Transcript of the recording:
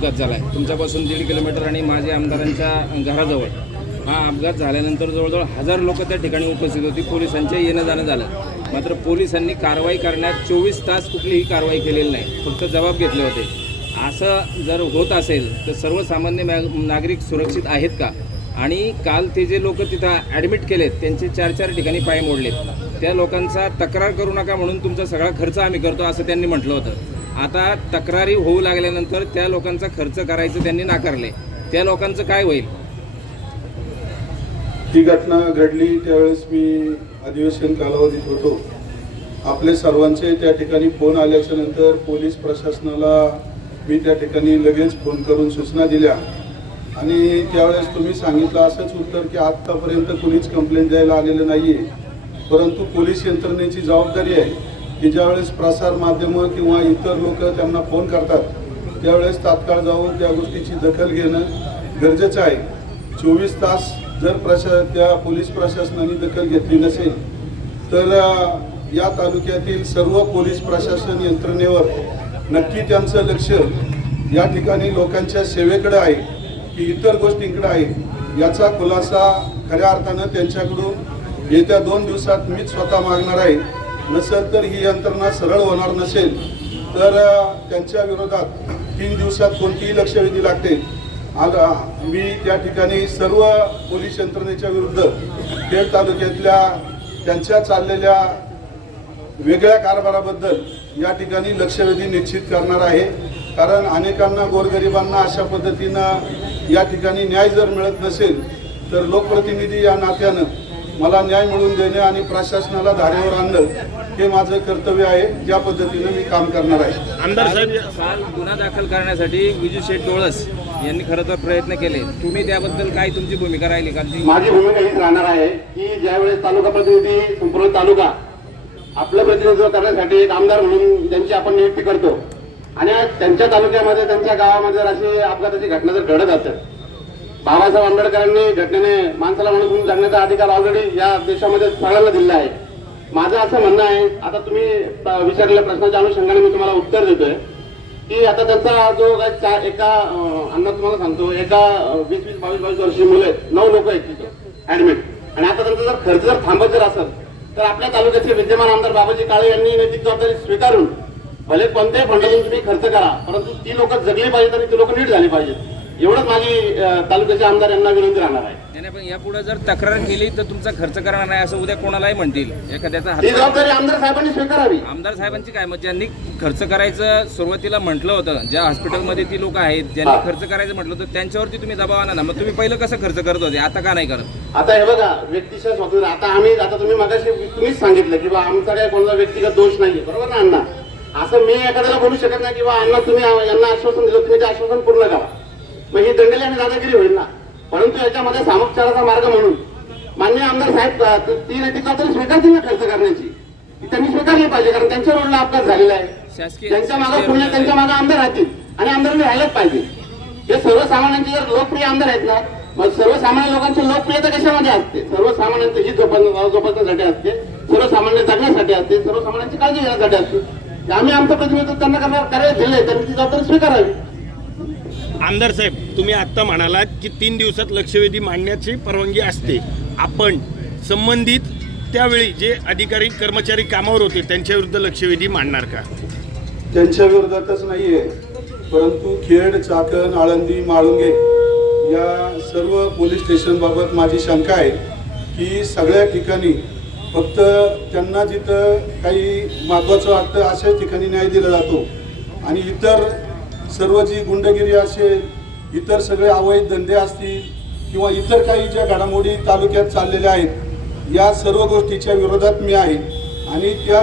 अपघात झाला आहे. तुमच्यापासून दीड किलोमीटर आणि माझ्या आमदारांच्या घराजवळ. हा अपघात झाल्यानंतर जवळजवळ हजार लोक त्या ठिकाणी उपस्थित होती. पोलिसांचे येणं जाणं झालं. मात्र पोलिसांनी कारवाई करण्यात चोवीस तास कुठलीही कारवाई केलेली नाही. फक्त जबाब घेतले होते. असं जर होत असेल तर सर्वसामान्य नागरिक सुरक्षित आहेत का? आणि काल ते जे लोक तिथं ॲडमिट केलेत त्यांचे चार चार ठिकाणी पाय मोडलेत. त्या लोकांचा तक्रार करू नका म्हणून तुमचा सगळा खर्च आम्ही करतो असं त्यांनी म्हटलं होतं. आता तक्रारी होऊ लागल्यानंतर त्या लोकांचा खर्च करायचं त्यांनी नाकारले. त्या लोकांचं काय होईल? ही घटना घडली त्यावेळेस मी अधिवेशन कालावधीत होतो. आपले सर्वांचे त्या ठिकाणी फोन आल्याच्यानंतर पोलीस प्रशासनाला मी त्या ठिकाणी लगेच फोन करून सूचना दिल्या. आणि त्यावेळेस तुम्ही सांगितलं असंच उत्तर की आत्तापर्यंत कुणीच कंप्लेंट द्यायला आलेलं नाही आहे परंतु पोलीस यंत्रणेची जबाबदारी आहे की ज्यावेळेस प्रसार माध्यमं किंवा इतर लोक त्यांना फोन करतात त्यावेळेस तात्काळ जाऊन त्या गोष्टीची दखल घेणं गरजेचं आहे. चोवीस तास जर प्रशा त्या पोलीस प्रशासनाने दखल घेतली नसेल तर या तालुक्यातील सर्व पोलीस प्रशासन यंत्रणेवर नक्की त्यांचं लक्ष या ठिकाणी लोकांच्या सेवेकडे आहे की इतर गोष्टींकडे आहे याचा खुलासा खऱ्या अर्थानं त्यांच्याकडून येत्या दोन दिवसात मीच स्वतः मागणार आहे. नसेल तर ही यंत्रणा सरळ होणार नसेल तर त्यांच्या विरोधात तीन दिवसात कोणतीही लक्षवेधी लागते. आता मी त्या ठिकाणी सर्व पोलीस यंत्रणेच्या विरुद्ध खेड तालुक्यातल्या त्यांच्या चाललेल्या वेगळ्या कारभाराबद्दल या ठिकाणी लक्षवेधी निश्चित करणार आहे. कारण अनेकांना गोरगरिबांना अशा पद्धतीनं या ठिकाणी न्याय जर मिळत नसेल तर लोकप्रतिनिधी या नात्यानं मला न्याय मिळवून देणे आणि प्रशासनाला धारेवर आणणं हे माझं कर्तव्य आहे. ज्या पद्धतीनं मी काम करणार आहे. आमदार साहेब काल गुन्हा दाखल करण्यासाठी विजू शेठ डोळस यांनी खरं तर प्रयत्न केले. तुम्ही त्याबद्दल काय तुमची भूमिका राहिली ती माझी भूमिका हीच राहणार आहे की ज्यावेळेस तालुका प्रतिनिधी संपूर्ण तालुका आपलं प्रतिनिधित्व करण्यासाठी एक आमदार म्हणून त्यांची आपण नियुक्ती करतो आणि त्यांच्या तालुक्यामध्ये त्यांच्या गावामध्ये जर अशी अपघाताची घटना जर घडत असेल बाबासाहेब आंबेडकरांनी घटनेने माणसाला म्हणून जगण्याचा अधिकार ऑलरेडी या देशामध्ये सगळ्यांना दिलेला आहे. माझं असं म्हणणं आहे आता तुम्ही विचारलेल्या प्रश्नाच्या अनुषंगाने मी तुम्हाला उत्तर देतोय. की आता त्यांचा जो काय एका अन्ना तुम्हाला सांगतो एका वीस वीस बावीस बावीस वर्षी मुलं आहेत. नऊ लोक आहेत तिथे ऍडमिट आणि आता त्यांचा जर खर्च जर थांबत जर असेल तर आपल्या तालुक्याचे विद्यमान आमदार बाबाजी काळे यांनी नैतिक जबाबदारी स्वीकारून भले कोणत्याही फंडातून तुम्ही खर्च करा परंतु ती लोक जगली पाहिजेत आणि ती लोक नीट झाली पाहिजेत. एवढंच माझी अं, तालुक्याचे आमदार यांना विनंती राहणार आहे. नाही पण यापुढे जर तक्रार केली तर तुमचा खर्च करणार नाही असं उद्या कोणालाही म्हणतील. एखाद्याचा जबाबदारी आमदार साहेबांनी स्वीकारावी. आमदार साहेबांची काय मग ज्यांनी खर्च करायचं सुरुवातीला म्हटलं होतं ज्या हॉस्पिटलमध्ये ती लोक आहेत ज्यांनी. खर्च करायचं म्हटलं होतं त्यांच्यावरती तुम्ही दबाव आणा ना. मग तुम्ही पहिलं कसं खर्च करत होते? आता का नाही करत? आता हे बघा व्यक्तिशः स्वातंत्र्य आता आम्ही आता तुम्ही मगाशी तुम्हीच सांगितलं की बा आमचा काय कोणाचा व्यक्तिगत दोष नाही बरोबर ना अण्णा? असं मी एखाद्याला बोलू शकत नाही की बा अण्णा तुम्ही यांना आश्वासन दिलं तुम्ही ते आश्वासन पूर्ण करा. मग ही दंडली आणि दादागिरी होईल ना? परंतु याच्यामध्ये सामोपचाराचा मार्ग म्हणून मान्य आमदार साहेब त- ती नैतिक जबाबदारी स्वीकारतील ना खर्च करण्याची? ती त्यांनी स्वीकारली पाहिजे कारण त्यांच्या रोडला अपघात झालेला आहे. त्यांच्या मागे पुण्य त्यांच्या मागे आमदार राहतील आणि आमदारांनी राहिलंच पाहिजे. हे सर्वसामान्यांचे जर लोकप्रिय आमदार आहेत ना मग सर्वसामान्य लोकांची लोकप्रियता कशामध्ये असते? सर्वसामान्यांची ही जोपासना जोपासण्यासाठी असते सर्वसामान्य जगण्यासाठी असते सर्वसामान्यांची काळजी घेण्यासाठी असते. आम्ही आमचं प्रतिनिधित्व त्यांना करणार कार्य दिले त्यांनी ती जबाबदारी स्वीकारावी. आमदार साहेब तुम्ही आत्ता म्हणालात की तीन दिवसात लक्षवेधी मांडण्याची परवानगी असते. आपण संबंधित त्यावेळी जे अधिकारी कर्मचारी कामावर होते त्यांच्या विरुद्ध लक्षवेधी मांडणार का? त्यांच्या विरोधातच आहे परंतु खेड चाकण आळंदी माळुंगे या सर्व पोलीस स्टेशनबाबत माझी शंका आहे की सगळ्या ठिकाणी फक्त त्यांना जिथं काही महत्त्वाचं वाटतं अशाच ठिकाणी न्याय दिला जातो. आणि इतर सर्व जी गुंडगिरी असेल इतर सगळे अवैध धंदे असतील किंवा इतर काही ज्या घडामोडी तालुक्यात चाललेल्या आहेत या सर्व गोष्टीच्या विरोधात मी आहे. आणि त्या